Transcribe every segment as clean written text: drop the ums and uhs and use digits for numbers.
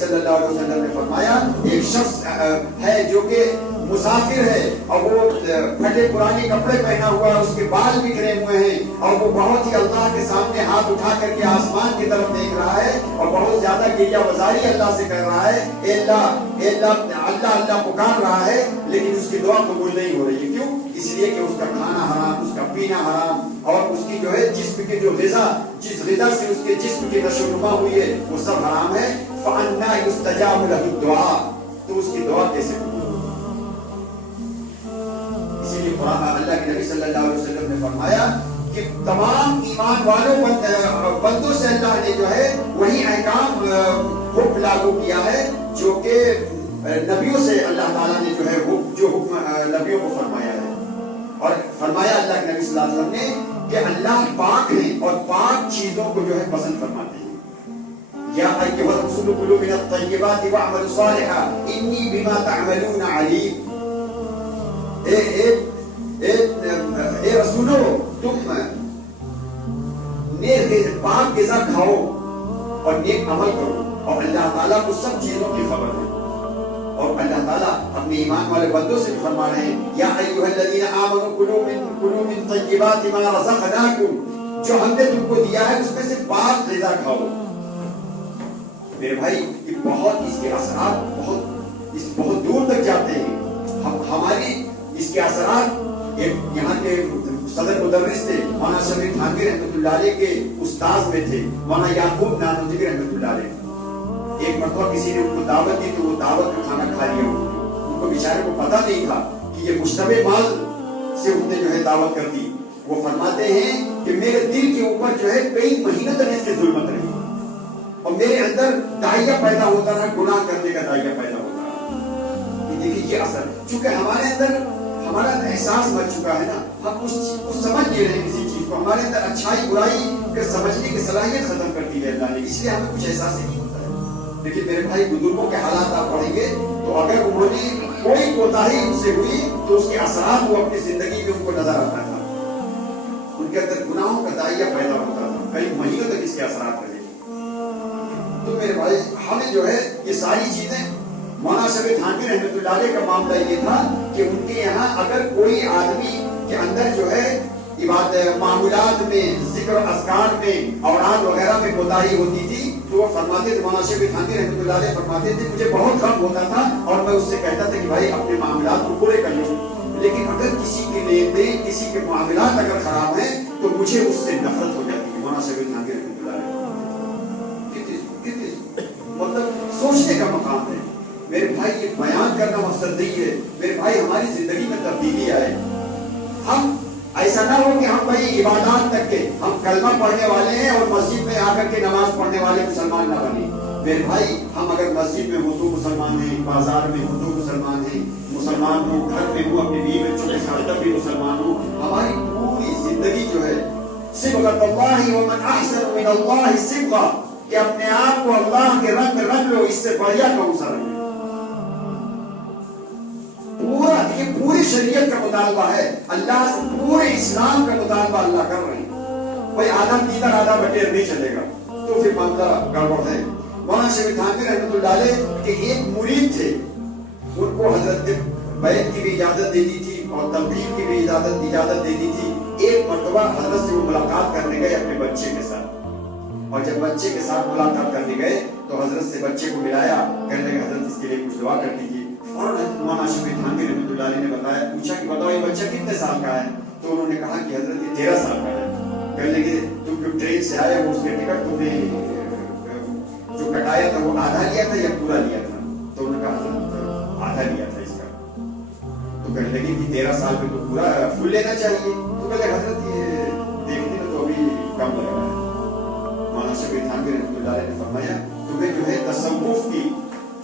صلی اللہ علیہ وسلم نے فرمایا ایک شخص ہے جو کہ مسافر ہے اور وہ پھٹے پرانے کپڑے پہنا ہوا ہے, اس کے بال بکھرے ہوئے ہیں اور وہ بہت ہی اللہ کے سامنے ہاتھ اٹھا کر کے آسمان کی طرف دیکھ رہا ہے اور بہت زیادہ گریہ وزاری اللہ سے کر رہا ہے, اے اللہ اے اللہ اللہ اللہ پکار رہا ہے, لیکن اس کی دعا قبول نہیں ہو رہی ہے. کیوں؟ اس لیے کہ اس کا کھانا حرام, اس کا پینا حرام اور اس کی جو ہے جسم کی جو غذا, جس غذا سے اس کے جسم کی نشو و نما ہوئی ہے وہ سب حرام ہے. فَأَنَّا يُسْتَجَابُ لَهُ الدُّعَاء, تو اس کی دعا کیسے قبول؟ اسی لیے قرآن اللہ کے نبی صلی اللہ علیہ وسلم نے فرمایا کہ تمام ایمان والوں بندوں سے اللہ نے جو ہے وہی احکام حکم لاگو کیا ہے جو کہ نبیوں سے اللہ تعالیٰ نے جو ہے جو حکم نبیوں کو فرمایا ہے. اور فرمایا اللہ کے نبی صلی اللہ علیہ وسلم نے کہ اللہ پاک ہے اور پاک چیزوں کو جو ہے پسند فرماتے ہیں. یا ایھا الرسول کلوا من الطیبات واعملوا صالحا انی بما تعملون علیم. اے رسولو, تم نیک پاک غذا کھاؤ اور نیک عمل کرو, اور اللہ تعالیٰ کو سب چیزوں کی خبر ہے. اور اللہ تعالیٰ اپنے ایمان والے بندوں سے بھی فرما رہے ہیں یا ایھا الذین آمنوا کلوا من طیبات ما رزقناکم, جو ہم نے تم کو دیا ہے اس میں سے پاک غذا کھاؤ. میرے بھائی یہ بہت اس کے اثرات بہت دور تک جاتے ہیں. ہماری اس کے اثرات یہاں کے صدر مدرس تھے مولانا شبیر تھانوی رحمۃ اللہ علیہ کے استاذ میں تھے مولانا یعقوب نانوتوی رحمۃ اللہ علیہ. ایک مرتبہ کسی نے ان کو دعوت دی تو وہ دعوت کا کھانا کھا لیا. ان کو بیچارے کو پتہ نہیں تھا کہ یہ مشتبہ مال سے انہوں نے جو ہے دعوت کر دی. وہ فرماتے ہیں کہ میرے دل کے اوپر جو ہے کئی مہینوں تک اس کی ظلمت رہی اور میرے اندر داعیہ پیدا ہوتا رہا, گناہ کرنے کا داعیہ پیدا ہوتا رہا. دیکھیے یہ اثر, چونکہ ہمارے اندر ہمارا احساس مر چکا ہے نا, ہم اس سمجھ نہیں رہے کسی چیز کو, ہمارے اندر اچھائی برائی کے سمجھنے کی صلاحیت ختم کر دی ہے اللہ نے, اس لیے ہمیں کچھ احساس ہی نہیں ہوتا ہے. لیکن میرے بھائی بزرگوں کے حالات آپ پڑھیں گے تو اگر انہوں نے کوئی کوتاہی ان سے ہوئی تو اس کے اثرات وہ اپنی زندگی میں ان کو نظر آتا تھا. ان کے اندر گناہوں کا داعیہ پیدا ہوتا تھا, کئی مہینوں تک اس کے اثرات رہے. تو میرے بھائی ہمیں جو ہے یہ ساری چیزیں, مولانا شبیر تھانوی رحمۃ اللہ علیہ کا معاملہ یہ تھا کہ ان کے یہاں اگر کوئی آدمی کے اندر جو ہے عبادت معمولات میں, ذکر و اذکار میں, اوراد وغیرہ میں کوتاہی ہوتی تھی تو وہ فرماتے تھے, مولانا شبیر تھانوی رحمۃ اللہ علیہ فرماتے تھے مجھے بہت غم ہوتا تھا اور میں اس سے کہتا تھا کہ بھائی اپنے معاملات کو پورے کر لو, لیکن اگر کسی کے لین دین, کسی کے معاملات اگر خراب ہیں تو مجھے اس سے نفرت ہو جاتی ہے. مولانا شبیر تھانوی رحمۃ اللہ علیہ مطلب سوچنے کا مقام ہے. میرے بھائی یہ بیان کرنا مقصد نہیں ہے. میرے بھائی ہماری زندگی میں تبدیلی آئے. ہم ایسا نہ ہو کہ ہم بھائی عبادات تک کے ہم کلمہ پڑھنے والے ہیں اور مسجد میں آ کر کے نماز پڑھنے والے مسلمان نہ بنے. میرے بھائی ہم اگر مسجد میں ہوں تو مسلمان ہیں, بازار میں ہوں تو مسلمان ہیں, مسلمان ہوں گھر میں ہوں اپنی بیوی بچوں کے ساتھ تب بھی مسلمان ہوں. ہماری پوری زندگی جو ہے صبغۃ اللہ ومن احسن من اللہ صبغہ, کہ اپنے آپ کو اللہ کے رنگ میں رنگ لو, اس سے بڑھیا کون سا رنگ ہے. یہ پوری شریعت کا مطالبہ ہے, اللہ سے پورے اسلام کا مطالبہ اللہ کر رہے ہیں. کوئی آدھا پیتر آدھا بٹیر نہیں چلے گا تو پھر معاملہ گڑبڑ ہے. مولانا شبیر تھانوی رحمۃ اللہ علیہ کے ایک مرید تھے, ان کو حضرت نے بیعت کی بھی اجازت دے دی تھی اور تبلیغ کی بھی اجازت دے دی تھی. ایک مرتبہ حضرت سے وہ ملاقات کرنے گئے اپنے بچے کے ساتھ, اور جب بچے کے ساتھ ملاقات کرنے گئے تو حضرت سے بچے کو ملایا, کہنے لگے حضرت اس کے لیے کچھ دعا کر دیجیے. اور مولانا شبیر تھانوی رحمۃ اللہ علیہ نے بتایا, پوچھا کہ بتاؤ یہ بچہ کتنے سال کا ہے؟ تو انہوں نے کہا کہ حضرت یہ 13 سال کا ہے. کہنے لگے تم جو ٹرین سے آئے ہو اس کے ٹکٹ تم نے جو کٹایا تھا وہ آدھا لیا تھا یا پورا لیا تھا؟ تو انہوں نے کہا حضرت آدھا لیا تھا اس کا. تو کہنے لگے کہ 13 سال میں تو پورا فل لینا چاہیے. تو کہتے حضرت یہ دیکھتے نا تو ابھی کم لگ رہا ہے. مولانا شبیر تھانوی رحمۃ اللہ علیہ نے فرمایا تمہیں جو ہے تصوف کی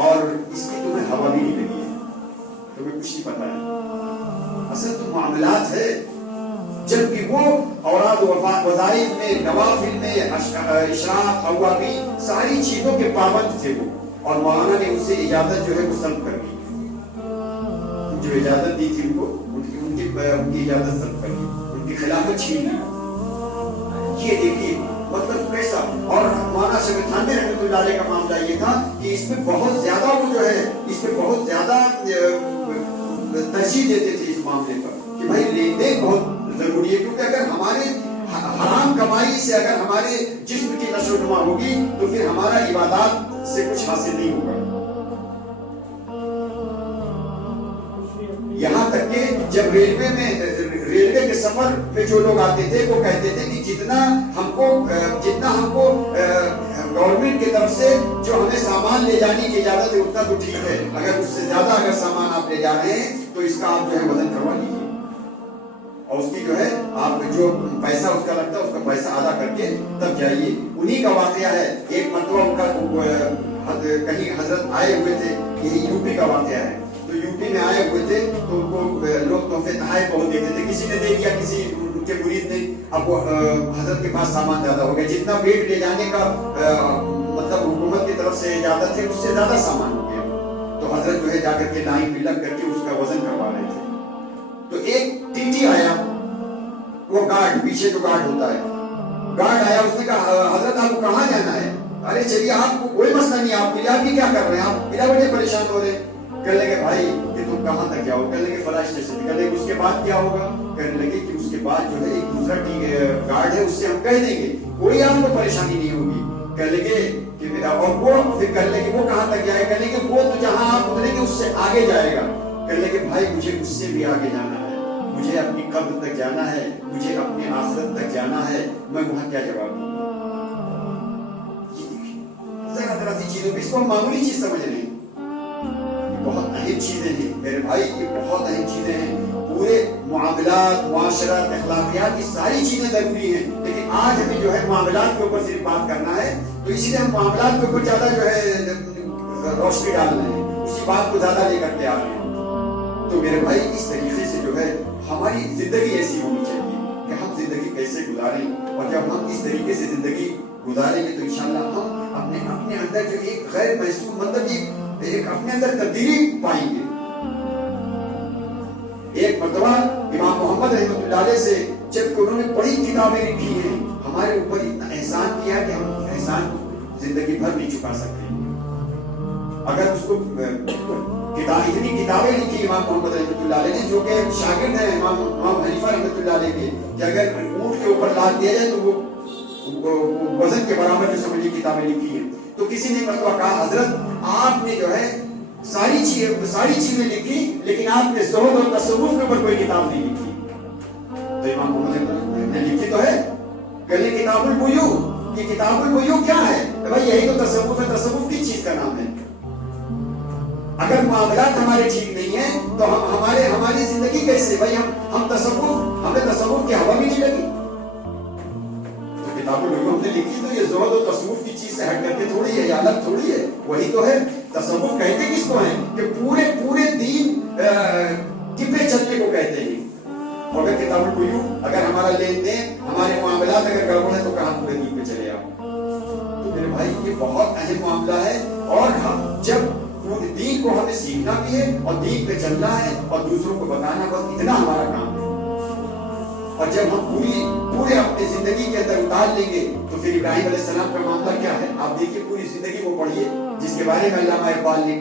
اور اس کی تمہیں ہوا بھی نہیں لگی ہے, تمہیں کچھ نہیں پتا ہے. اصل تو معاملات ہے, جبکہ وہ اوراد وظائف میں, نوافل میں, اشراق, اوابین, ساری چیزوں کے پابند تھے وہ, اور مولانا نے ان سے اجازت جو ہے وہ سلب کر دی. جو اجازت دی تھی ان کو, ان کی اجازت سلب کر دی, ان کی خلافت چھین لی. یہ دیکھیے مطلب کیسا. اور مولانا شیخ تھانوی رحمۃ اللہ علیہ کا معاملہ یہ تھا کہ اس میں بہت زیادہ وہ جو ہے اس میں بہت زیادہ ترجیح دیتے تھے اس معاملے پر کہ بھائی لین دین بہت ضروری ہے, کیونکہ اگر ہمارے حرام کمائی سے اگر ہمارے جسم کی نشو و نما ہوگی تو پھر ہمارا عبادات سے کچھ حاصل نہیں ہوگا. یہاں تک کہ جب ریلوے کے سفر پہ جو لوگ آتے تھے وہ کہتے تھے کہ جتنا ہم کو گورنمنٹ کی طرف سے جو ہمیں سامان لے جانے کی اجازت ہے اتنا تو ٹھیک ہے, اگر اس سے زیادہ اگر سامان آپ لے جا رہے ہیں تو اس کا آپ جو ہے وزن کروا لیجیے اور اس کی جو ہے آپ جو پیسہ اس کا لگتا ہے اس کا پیسہ ادا کر کے تب جائیے. انہی کا واقعہ ہے. ایک مرتبہ ان کا کہیں حضرت آئے ہوئے تھے, یہی یو پی کا واقعہ ہے, تو یو پی میں آئے ہوئے تھے تو ان کو لوگ تحفے تحائف بہت دیتے تھے, کسی نے دے دیا, کسی ان کے مرید نے. اب وہ حضرت کے پاس سامان زیادہ ہو گیا, جتنا ویٹ لے جانے کا مطلب حکومت کی طرف سے اجازت ہے اس سے زیادہ سامان ہو گیا. تو حضرت جو ہے جا کر کے لائن میں لگ کر کے اس کا وزن کروا رہے تھے. تو ایک ٹی ٹی آیا, وہ گارڈ پیچھے جو گارڈ ہوتا ہے, گارڈ آیا, اس نے کہا حضرت آپ کو کہاں جانا ہے؟ ارے چلیے آپ کو کوئی مسئلہ نہیں, آپ بھی کیا کر رہے ہیں, آپ بلا وجہ پریشان ہو رہے ہیں. کہنے لگے بھائی کہ تم کہاں تک جاؤ؟ کہنے لگے فلاں اسٹیشن. کہنے لگے اس کے بعد کیا ہوگا؟ کہنے لگے کہ اس کے بعد جو ہے ایک دوسرا گارڈ ہے, اس سے ہم کہہ دیں گے, کوئی آپ کو پریشانی نہیں ہوگی. کہنے لگے کہ اور وہ پھر کہنے لگے وہ کہاں تک جائے؟ کہنے لگے وہ تو جہاں آپ اتریں گے اس سے آگے جائے گا. کہنے لگے بھائی مجھے اس سے بھی آگے جانا ہے, مجھے اپنی قبر تک جانا ہے, مجھے اپنی آخرت تک جانا ہے, میں وہاں کیا جواب دوں؟ یہ دیکھیں ذرا ذرا سی چیزوں پہ, اس کو ہم معمولی چیز سمجھ رہے ہیں, بہت اہم چیزیں ہیں میرے بھائی, یہ بہت اہم چیزیں ہیں. پورے معاملات, معاشرت, اخلاقیات, یہ ساری چیزیں ضروری ہیں, لیکن آج ہمیں جو ہے معاملات کے اوپر صرف بات کرنا ہے, تو اسی لیے ہم معاملات کے اوپر زیادہ جو ہے روشنی ڈال رہے ہیں, اسی بات کو زیادہ لے کر کے آ رہے ہیں. تو میرے بھائی اس طریقے سے جو ہے ہماری زندگی ایسی ہونی چاہیے کہ ہم زندگی کیسے گزاریں, اور جب ہم اس طریقے سے زندگی گزاریں گے تو انشاءاللہ ہم اپنے اندر جو ایک غیر محسوس مطلب ایک اپنے اندر تبدیلی پائیں گے. ایک مرتبہ امام محمد رحمۃ اللہ علیہ سے جب کہ انہوں نے بڑی کتابیں لکھی ہیں, ہمارے اوپر اتنا احسان کیا کہ ہم احسان زندگی بھر نہیں چکا سکتے. اگر اس کو اتنی کتابیں لکھی امام محمد رحمۃ اللہ علیہ نے, جو کہ شاگرد ہیں امام حنیفہ رحمۃ اللہ علیہ کے, کہ اگر اونٹ کے اوپر لاد دیا جائے تو وہ وزن کے برابر جو سمجھے کتابیں لکھی ہیں. تو کسی نے مرتبہ کہا حضرت آپ نے جو ہے ساری چیزیں لکھی, لیکن آپ نے زہد اور تصوف کے اوپر کوئی کتاب نہیں لکھی. تو امام محمد نے لکھی تو ہے, کہنے کتاب البیوع, کہ کتاب البیوع کیا ہے؟ بھائی یہی تو تصوف ہے, تصوف کی چیز کا نام ہے. اگر معاملات ہمارے ٹھیک نہیں ہیں تو ہماری زندگی کیسے؟ بھائی ہمیں تصوف کی ہوا بھی نہیں لگی. تو کتاب البیوع ہم نے لکھی تو یہ زہد اور تصوف کی چیز سے ہٹ کر کے تھوڑی ہے, یہ الگ تھوڑی ہے, وہی تو ہے. تصوف کہتے کس کو ہیں کہ پورے دین ٹپے چلنے کو کہتے ہیں. اور اگر کتاب البیوع, اگر ہمارا لین دین, ہمارے معاملات اگر گڑبڑ ہے تو کہاں پورے دین پہ چلے آپ؟ تو میرے بھائی یہ بہت اہم معاملہ ہے, اور ہم جب دین کو ہمیں سیکھنا بھی ہے اور دین پہ چلنا ہے اور دوسروں کو بتانا, بس اتنا ہمارا کام ہے. اور جب ہم پورے اپنی زندگی کے اندر اتار لیں گے تو پھر ابراہیم علیہ السلام کا معاملہ کیا ہے آپ دیکھیے, پوری زندگی وہ پڑھیے, جس کے بارے میں علامہ اقبال نے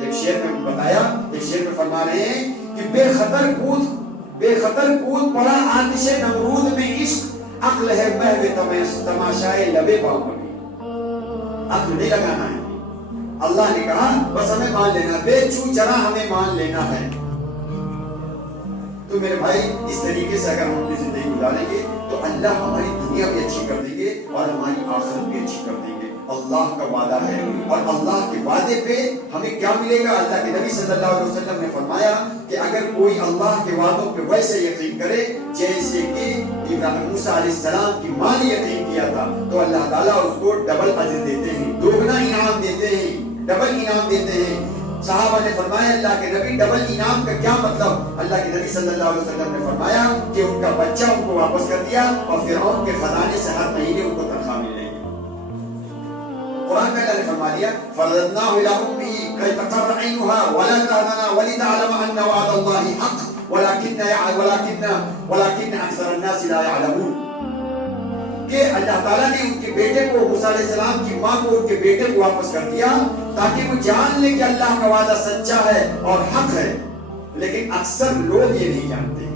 ایک شعر میں بتایا. ایک شعر میں فرما رہے ہیں کہ بے خطر کود پڑا آتش نمرود میں عشق, عقل ہے محو تماشائے لبے بامبی. عقل نہیں لگانا ہے, اللہ نے کہا بس ہمیں مان لینا, بے چو چرا ہمیں مان لینا ہے. تو میرے بھائی اس طریقے سے اگر ہم اپنی زندگی گزاریں گے تو اللہ ہماری دنیا بھی اچھی کر دیں گے اور ہماری آخرت بھی اچھی کر دیں گے. اللہ کا وعدہ ہے, اور اللہ کے وعدے پہ ہمیں کیا ملے گا؟ اللہ کے نبی صلی اللہ علیہ وسلم نے فرمایا کہ اگر کوئی اللہ کے وعدوں پہ ویسے یقین کرے جیسے کہ موسیٰ علیہ السلام کی ماں نے یقین کیا تھا, تو اللہ تعالیٰ اس کو ڈبل اجر دیتے ہیں, دوگنا انعام دیتے ہیں, ڈبل انعام دیتے ہیں. صحابہ نے فرمایا اللہ کے نبی ڈبل انعام کا کیا مطلب؟ اللہ کے نبی صلی اللہ علیہ وسلم نے فرمایا کہ ان کا بچہ ان کو واپس کر دیا اور فرعون کے خزانے سے ہر مہینے ان کو تنخواہ ملے گی. قرآن میں اللہ نے فرما دیا فَرَدَدْنَاهُ إِلَىٰ أُمِّهِ كَيْ تَقَرَّ عَيْنُهَا وَلَا تَحْزَنَ وَلِتَعْلَمَ أَنَّ وَعْدَ اللَّهِ حَقٌّ وَلَكِنَّ أَكْثَرَ النَّاسِ لَا يَعْلَمُونَ. کہ اللہ تعالیٰ نے ان کے بیٹے کو موسیٰ علیہ السلام کی ماں کو ان کے بیٹے کو واپس کر دیا تاکہ وہ جان لے کہ اللہ کا وعدہ سچا ہے اور حق ہے، لیکن اکثر لوگ یہ نہیں جانتے۔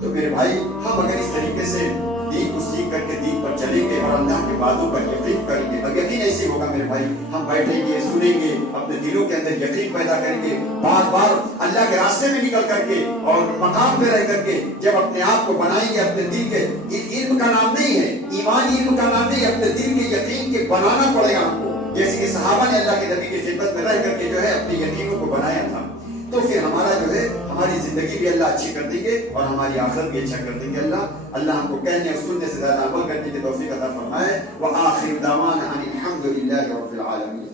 تو میرے بھائی، ہم اگر اس طریقے سے دین کو سیکھ کر کے دین پر چلیں گے اور اللہ کے وعدوں پر یقین کریں گے، اور یقین ایسے ہوگا میرے بھائی، ہم بیٹھیں گے، سنیں گے، اپنے دلوں کے اندر یقین پیدا کریں گے، بار بار اللہ کے راستے میں نکل کر کے اور مقام پہ رہ کر کے جب اپنے آپ کو بنائیں گے اپنے دل کے، علم کا نام نہیں ہے، ایمان علم کا نام نہیں ہے، اپنے دل کے یقین کے بنانا پڑے گا ہم کو، جیسے کہ صحابہ نے اللہ کے نبی کی خدمت میں رہ کر کے جو ہے اپنے یقینوں کو بنایا تھا، تو پھر ہمارا جو ہے ہماری زندگی بھی اللہ اچھی کر دیں گے اور ہماری آخرت بھی اچھا کر دیں گے۔ اللہ ہم کو کہنے اور سننے سے زیادہ عمل کرنے کی توفیق عطا فرمائے۔ وآخر دعوانا ان الحمد للہ رب العالمین۔